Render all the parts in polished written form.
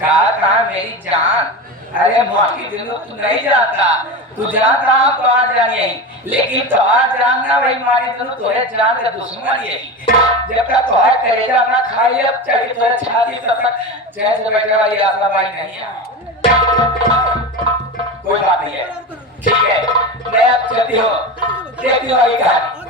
कहा था मेरी जान, अरे माफी दिलो तू नहीं जाता, तू जानता तो आ जानी लेकिन तो आ जानना भाई मारी दिलो तोरे जान का दुश्मन यही। जब तक तो है करेगा ना खाई अब चाहिए तो छाती तब तक चैन से बैठे वाली आशा भाई नहीं है। कोई बात नहीं है, ठीक है मैं अब चलती हूँ, देखती हूँ आई कहानी।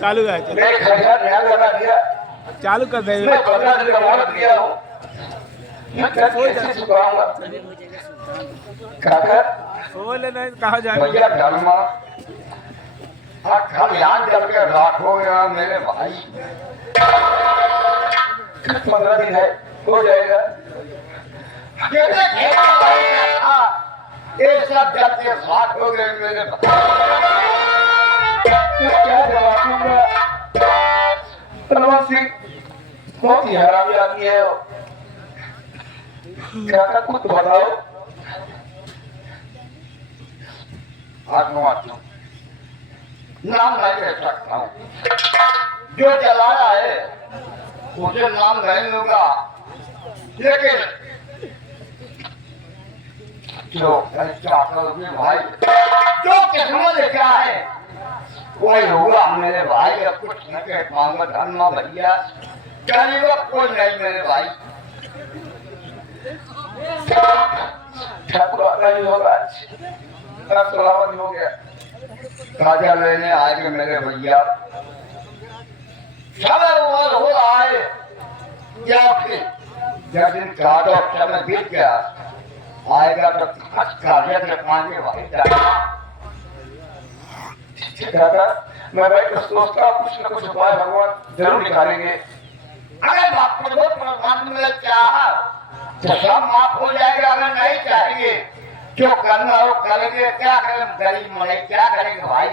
चालू है चालू कर दे कहा जाए भैया धर्मा याद करके लाखों मेरे भाई 15 दिन है हो जाएगा। ये सब जब के साथ हो गए मेरे भाई, क्या जवाब दूंगा? सिंह बहुत ही हरामी आदमी है। क्या का कुछ बताओ। नाम नहीं कह सकता हूँ, जो जलाया है मुझे नाम नहीं लूंगा, लेकिन जो भाई जो किस्मत लिखा है कोई होगा मेरे भाई। अब कुछ न कह पाऊंगा धर्मा भैया, चलेगा कोई नहीं मेरे भाई। ठाकुर नहीं होगा, सलामत हो गया। राजा लेने आएंगे मेरे भैया, समय हो रहा है क्या? जब दिन काटो समय बीत गया आएगा तो कार्य पाएंगे भाई। मैं भाई कुछ सोचता कुछ न कुछ उपाय भगवान जरूर निकालेंगे। अगर बाप को भगवान में चाहा तो सब माफ हो जाएगा, अगर नहीं चाहेंगे जो करना हो करेंगे। क्या करें गरीब मरे, क्या करेंगे भाई?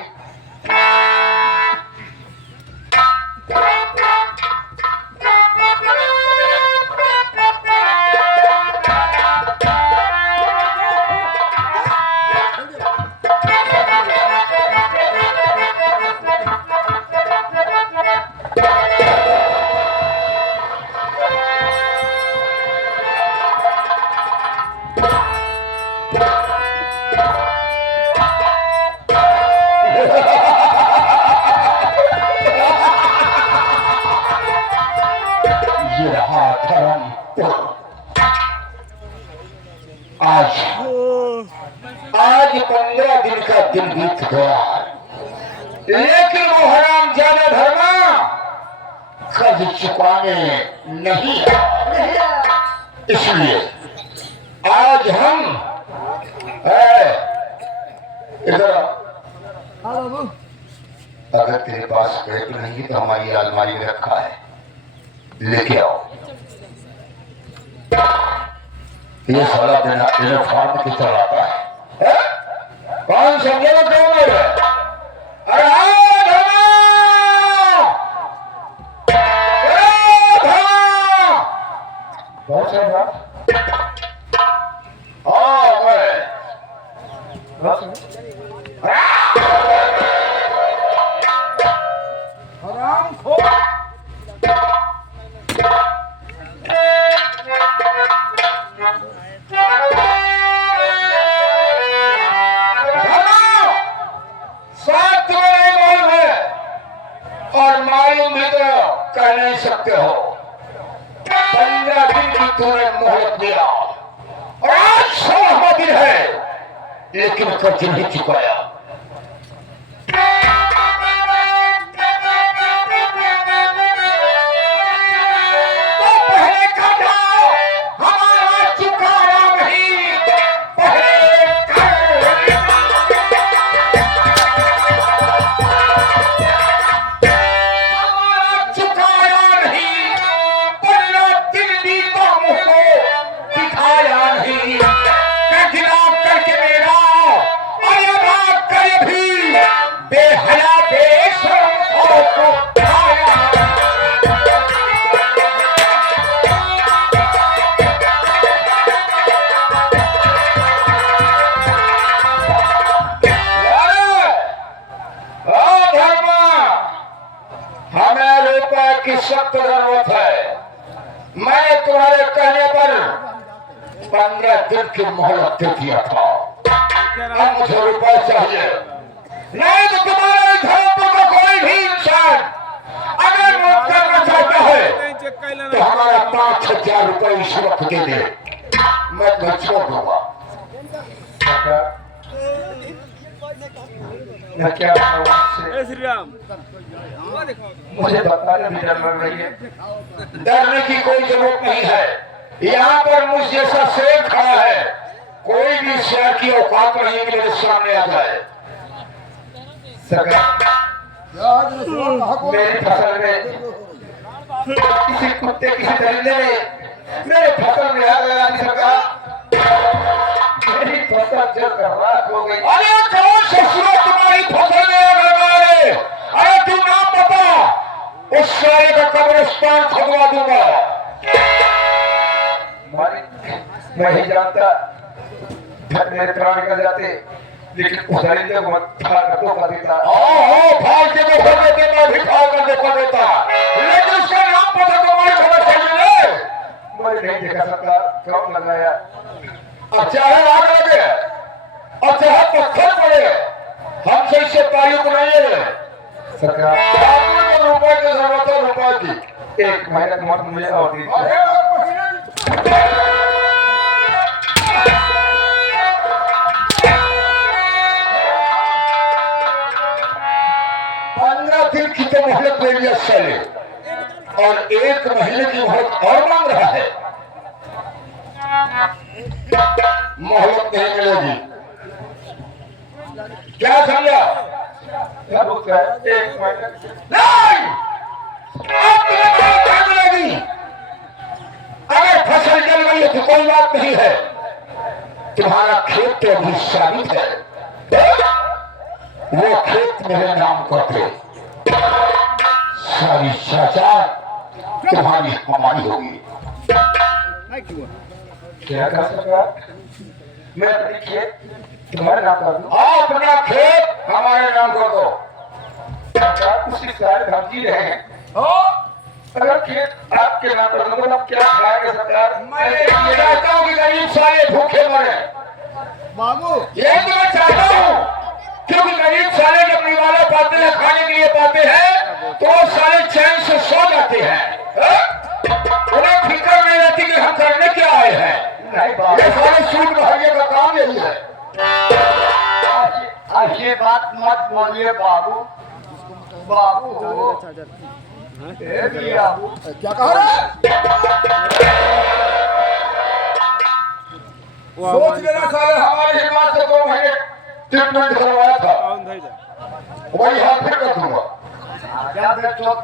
आज 15 दिन का दिन बीत गया, लेकिन वो हराम जाने धर्मा कर्ज चुकाने नहीं आया। इसलिए आज हम इधर अगर तेरे पास पेट नहीं तो हमारी अलमारी में रखा है, लेके आओ। ये साला दिन फार्म की तरह आता है। कौन समझेगा कौन है? अरे बहुत सही बात। सकते हो। 15 दिन की तूने मोहलत दिया और आज 16वां दिन है, लेकिन कर्ज नहीं चुकाया। तो पहले कर जाओ, हमारा चुकाया नहीं, पहले हमारा चुकाया नहीं, 15 दिन भी तो मुझको दिखाया नहीं। मैं गिरा करके मेरा और अदा कर भी बेहया बेशरम को खाया। हमें रुपए की सख्त जरूरत है। मैंने तुम्हारे कहने पर 15 दिन की मोहलत दे दिया था, अब मुझे रुपए चाहिए। नहीं तो तुम्हारे घर का कोई भी इंसान अगर मौत करना चाहता है तो हमारा 5,000 रुपए इस वक्त दे दे, मैं घर छोड़ दूंगा। मैं क्या जय श्री राम। मुझे बताने में डर लग रही है। डरने की कोई जरूरत नहीं है। यहाँ पर मुझ जैसा शेर खड़ा है, कोई भी शेर की औकात नहीं कि मेरे सामने आ जाए। सरकार, मेरी फसल में किसी कुत्ते किसी दरिंदे ने मेरे फसल में आग लगा दी। सरकार, मेरी फसल जल कर राख हो गई। अरे कौन ससुरा तुम्हारी फसल में आग लगा रहे? अरे तू नाम बता, उस सारे का कब्रिस्तान खुदवा दूंगा। मैं ही जानता घर मेरे प्राण निकल जाते, लेकिन उस दरिंदे को मत खा कर तो कर देता। फाड़ के देखो देते, मैं भी खा कर देखो देता, लेकिन उसका नाम पता तुम्हारी खबर चाहिए। मैंने नहीं देखा सरकार, कौन लगाया? अब चाहे आग लगे और चाहे पत्थर पड़े, हमसे इससे तारीफ नहीं है। सरकार, आपको तो रुपए की जरूरत है, रुपए की। एक मेहनत मत मुझे और दीजिए। अरे 15 दिन की तो मोहलत ले लिया साले, और 1 महीने की मोहलत और मांग रहा है। मोहलत नहीं मिलेगी, क्या समझा? क्या रुक है? एक महीने नहीं, अब तुम्हें मोहलत नहीं मिलेगी। अगर फसल जल गई है तो कोई बात नहीं है, तुम्हारा खेत तो अभी साबित है, वो खेत मेरे नाम कर दे, सारी सजा तुम्हारी हमारी होगी। क्या कर सरकार? मैं अपनी खेत तुम्हारे नाम कर दूं? अपना खेत हमारे नाम कर दो। सरकार, उसकी शिकायत हम जी रहे हैं। अगर खेत आपके नाम कर दूंगा तो आप क्या खाएंगे सरकार? मैं ये चाहता हूँ कि गरीब सारे भूखे मरे, बाबू ये तो मैं चाहता हूँ, क्योंकि गरीब सारे जब निवाला पाते हैं, खाने के लिए पाते हैं, तो वो सारे चैन से सो जाते हैं। उन्हें फिक्र नहीं रहती कि हम करने क्या आए हैं। नहीं बाबू, ये सारे सूट भाइयों का काम यही है। ये बात मत बोलिए बाबू। बाबू बाबू, क्या कह रहे हैं? सोच लेना साले, हमारे हिमात से 2 महीने ट्रीटमेंट करवाया था, वही हाथ फिर कर दूंगा। जब तक चोट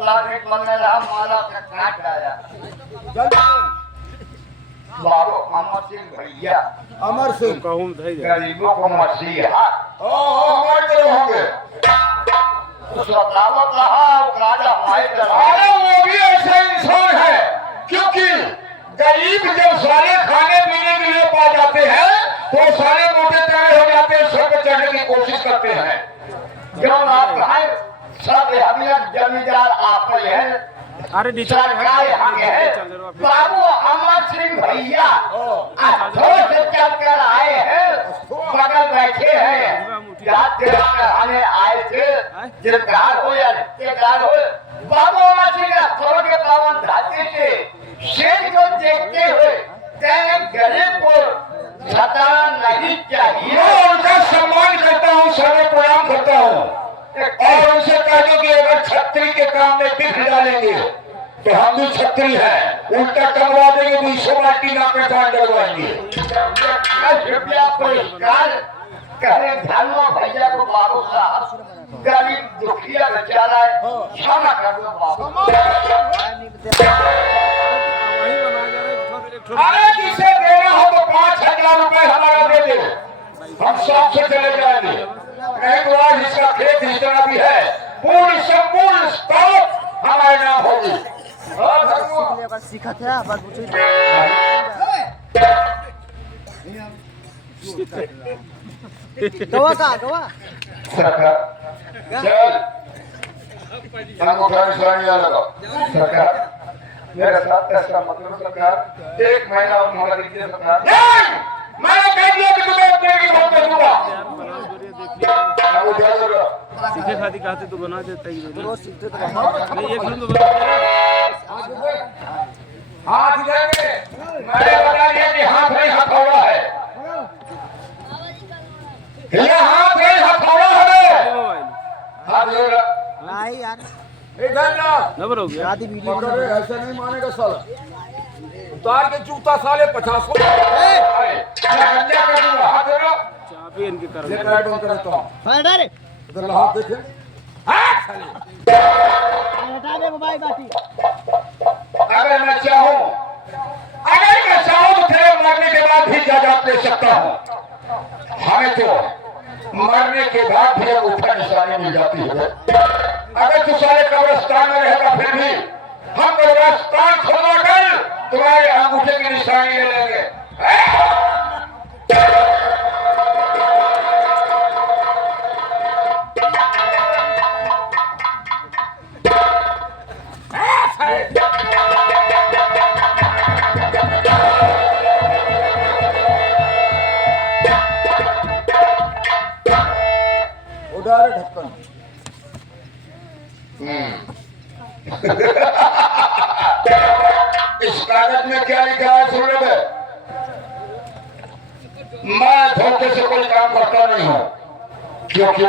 बनने रहा माला का काट आया। बाबू अमर सिंह भैया, अमर सिंह कहूँ થઈ જાય गरीबों को मसीहा हमारे तरफ होंगे। सतावत रहा राजा हमारे तरफ। अरे वो भी ऐसा इंसान है, क्योंकि गरीब जब सारे खाने पीने के लिए पा जाते हैं तो सारे मोटे तगड़े हो जाते हैं, सर पर चढ़ने की कोशिश करते हैं। जो आप कहें सब हमें जमींदार आप ही है, अरे नीचे सरकार हम है। बाबू अमर सिंह भैया थोड़ा से चल कर आए हैं, बगल बैठे हैं, हमें आए थे जिरकार हो या रिश्तेदार हो। बाबू अमर सिंह थोड़े के पावन देखते हुए तेरे गरीब को सताना नहीं चाहिए। मैं उनका सम्मान करता हूँ, सारे प्रणाम करता हूँ और उनसे कह दो कि अगर छतरी के काम में बिख डालेंगे तो हम भी छतरी हैं, उल्टा टंगवा देंगे, 200 बाल्टी नाक में कान डलवाएंगे। रुपया पुरस्कार कहे धर्म भैया को बाबू साहब गरीब दुखिया बेचारा है, क्षमा कर दो बाबू। वही बना जा रहे अरे जिसे देना हो तो 5,000 रुपए हमारा दे दे, हम 100 से चले जाएंगे। नहीं तो आज इसका खेत जितना भी है पूरी संपूर्ण स्टॉक हमारे नाम होगी। सीखा था बात पूछो गवा का गवा सरकार चल अंगूठा निशानी लगाओ। सरकार मेरे साथ ऐसा मतलब सरकार 1 महीना और मोहलत दीजिए सरकार। मैंने कह दिया कि तुम्हें अपने की बात कर दूंगा। अंगूठा लगाओ। सीखे खाती कहते तो बना देता ही वो सीखते तो नहीं, एक फिल्म तो बना दे। हाथ देंगे, मैंने बता दिया कि हाथ नहीं हथौड़ा है, ये हाथ नहीं हथौड़ा है। मोबाइल हाथ देगा नहीं यार इधर ना नंबर हो गया। शादी वीडियो मगर ऐसे नहीं मानेगा साला, उतार के जूता साले 50 को गंजा कर दूंगा। हाथ देगा चाबी इनके कर लेकर लाइट बंद कर देता हूँ। हटा इधर हाथ देखे दे मोबाइल बाटी अगर मैं चाहूं तो तेरे मरने के बाद भी इजाजत ले सकता हूं। हमें तो मरने के बाद भी अंगूठा निशानी मिल जाती है। अगर तू सारे कब्रिस्तान में रहेगा फिर भी हम कब्रिस्तान खोलवा कर तुम्हारे अंगूठे की निशानी ले लेंगे। उधार ढक्कन इस कागज में क्या लिखा है सुन लो। मैं धोखे से कोई काम करता नहीं हूं, क्योंकि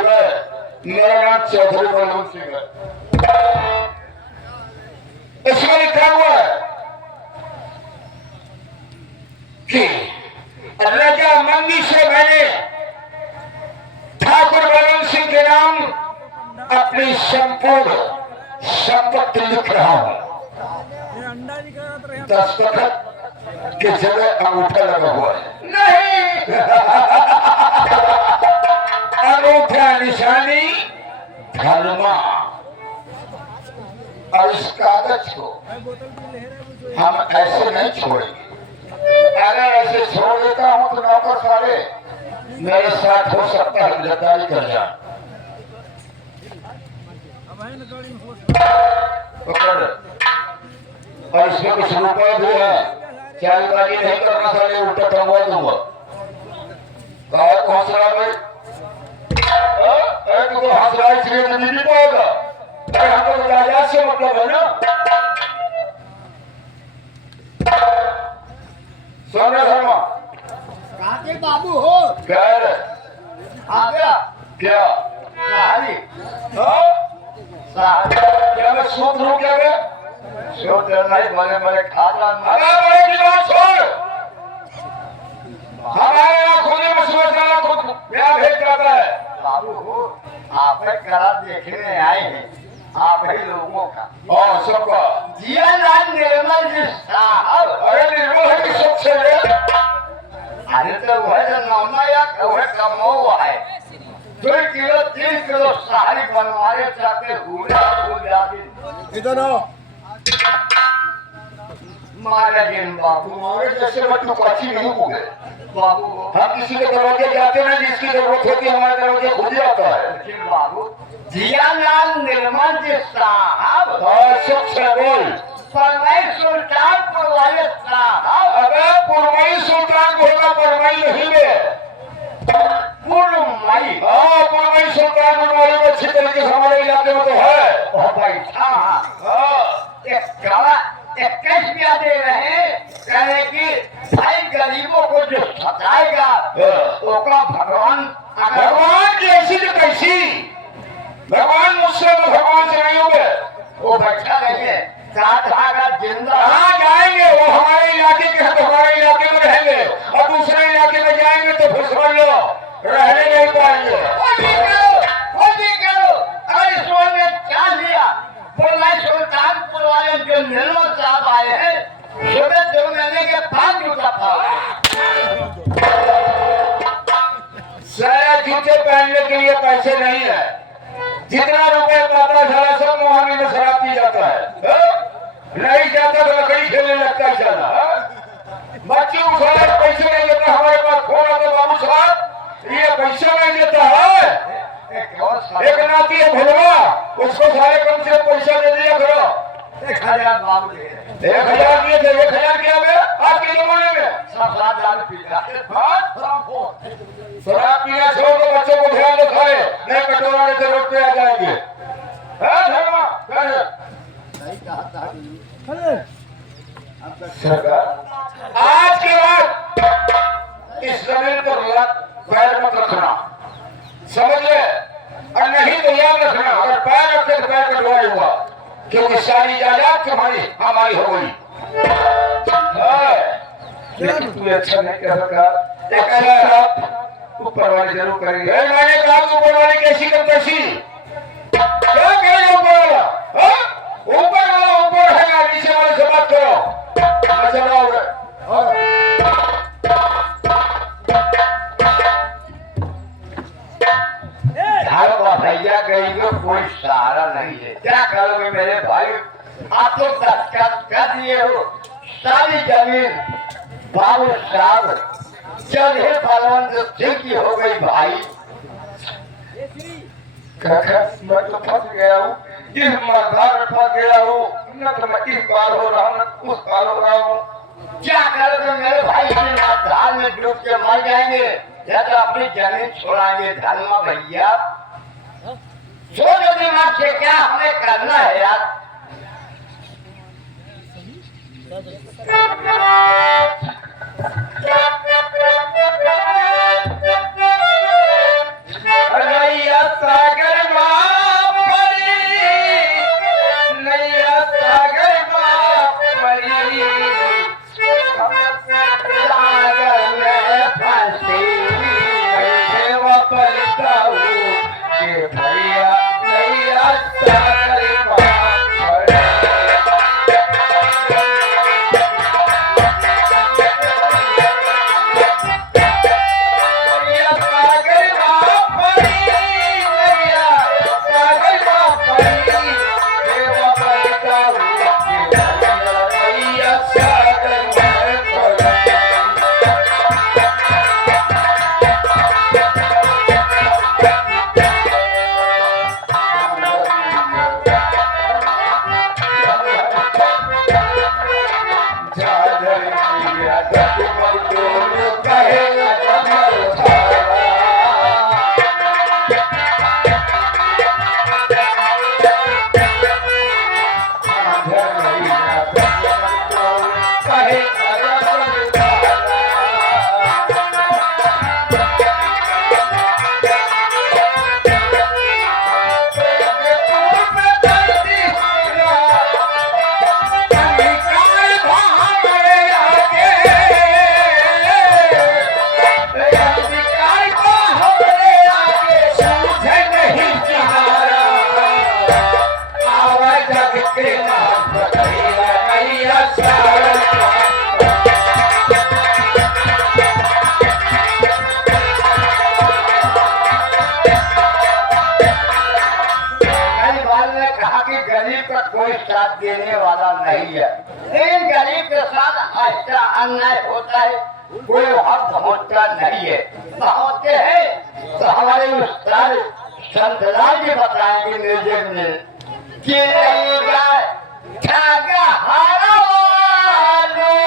मेरा नाम चौधरी बलवंत सिंह है। इसमें लिखा हुआ है कि रजामंदी से मैंने ठाकुर बलवंत सिंह के नाम अपनी संपूर्ण संपत्ति लिख रहा हूं। दस्तखत की जगह अंगूठा लगा हुआ है। नहीं अंगूठा निशानी धर्मा। और इस कागज को हम ऐसे नहीं छोड़ेंगे। अगर ऐसे छोड़ देता हूं तो नौकर सारे मेरे साथ हो सकता है गिरफ्तारी कर जाए। और इसमें कुछ रुपए भी है, चालबाजी नहीं करना, साले उल्टा टंगवा दूंगा। कहा कौन सा भाई तुमको हंसरा इसलिए नहीं पाएगा। अरे हमको तो जायदाद से मतलब है ना। सोना धर्मा काके बाबू हो क्या है? आ गया क्या सारी साहब क्या मैं सूत हूँ क्या मैं? शोध नहीं मने मने खाता अरे बड़े की बात छोड़। हमारे यहाँ खुले में सूरज वाला खुद ब्याह भेज जाता है। बाबू हो आप करा देखने आए हैं आप ही लोगों का और सबका जिया लाल निर्मल जी साहब। अरे निर्मल है कि स्वच्छ है। अरे तो वह जो नौना या वह कमो है 2 किलो 3 किलो साड़ी बनवाए जाते हुए भूल जाते इधर आओ। मारे दिन बाबू तुम्हारे जैसे बच्चों काची नहीं हुए। बाबू हम किसी के दरवाजे जाते हैं जिसकी जरूरत होती है हमारे दरवाजे खुद ही आता है। लेकिन बाबू जिया लाल निर्मल जी साहब और स्वच्छ है बोल। परमई सुल्तान पुरवाई साहब अबे पुरमई सुल्तान को होगा पुरमई नहीं है। पुरमई हाँ पुरमई सुल्तान बनवाले में अच्छी तरीके से हमारे इलाके में तो है। बैठा हाँ एक गला 21 रुपया दे रहे हैं, कहे कि भाई गरीबों को जो सताएगा उसका भगवान भगवान की ऐसी तो कैसी? भगवान मुझसे तो भगवान से नहीं होंगे। वो बैठा रहेंगे धागा जिंदा कहाँ जाएंगे? वो हमारे इलाके के हैं तो हमारे इलाके में रहेंगे, और दूसरे इलाके में जाएंगे तो फिर समझ लो रहने नहीं पाएंगे। वो भी करो। अगर इस वन ने क्या लिया? बोला सुल्तानपुर वाले जो निर्मल साहब आए हैं, सुबह 2 महीने के बाद जूता पाओगे। सारा जूते पहनने के लिए पैसे नहीं है, जितना रुपए पाता सारा सब मुहाने में शराब पी जाता है। नहीं जाता तो लकड़ी खेलने लगता है साला। बच्चे सारे पैसे नहीं देता, हमारे पास फोन आता बाबू साहब ये पैसे नहीं देता है। एक नाती है भलवा, उसको सारे कम से कम पैसा दे दिया करो। 1000 बाबू दे 1000 दिए थे, 1000 क्या में आज के जमाने में सब 7 दाल पीता शराब पीना छोड़ के बच्चों को ध्यान रखाए, नहीं कटोराने से रोड पे आ जाएंगे। आज के बाद इस जमीन पर पैर मत रखना, समझ ले, और नहीं तो याद रखना अगर पैर रखते तो पैर कटवाएगा, क्योंकि सारी जायदाद तुम्हारी हमारी हो गई। लेकिन तू अच्छा नहीं कर सका, ऊपर वाले जरूर करेंगे। मैंने कहा ऊपर वाले कैसी कर कैसी क्या करेगा ऊपर वाला? ऊपर वाला ऊपर रहेगा, नीचे वाले से बात करो। चलो भैया गरीबों को कोई सहारा नहीं है, क्या करोगे मेरे भाई? आप तो दस्तखत कर दिए हो, सारी जमीन बाबू साहब चौधरी बलवंत सिंह की हो गई भाई। मैं तो फंस गया हूँ, इस मरदार में फंस गया हूँ, न तो मैं इस बार हो रहा हूँ न उस बार हो रहा हूँ। क्या करोगे मेरे भाई? धान में डूब के मर जाएंगे या तो अपनी जमीन छोड़ाएंगे। धनमा भैया सोचो दिमाग से, क्या हमें करना है यार? नैया सागर माँ परी, नैया सागर माँ परी, सागर में फंसी देवा पलटा हूँ कि भैया नैया सागर माँ परी। कोई साथ देने वाला नहीं है, लेकिन गरीब के साथ ऐसा अन्याय होता है, कोई हक पहुँचता नहीं है। पहुँचते हैं तो हमारे उस्ताद संतलाल जी बताएंगे म्यूजिक में कि रहेगा ठगा हारा वाले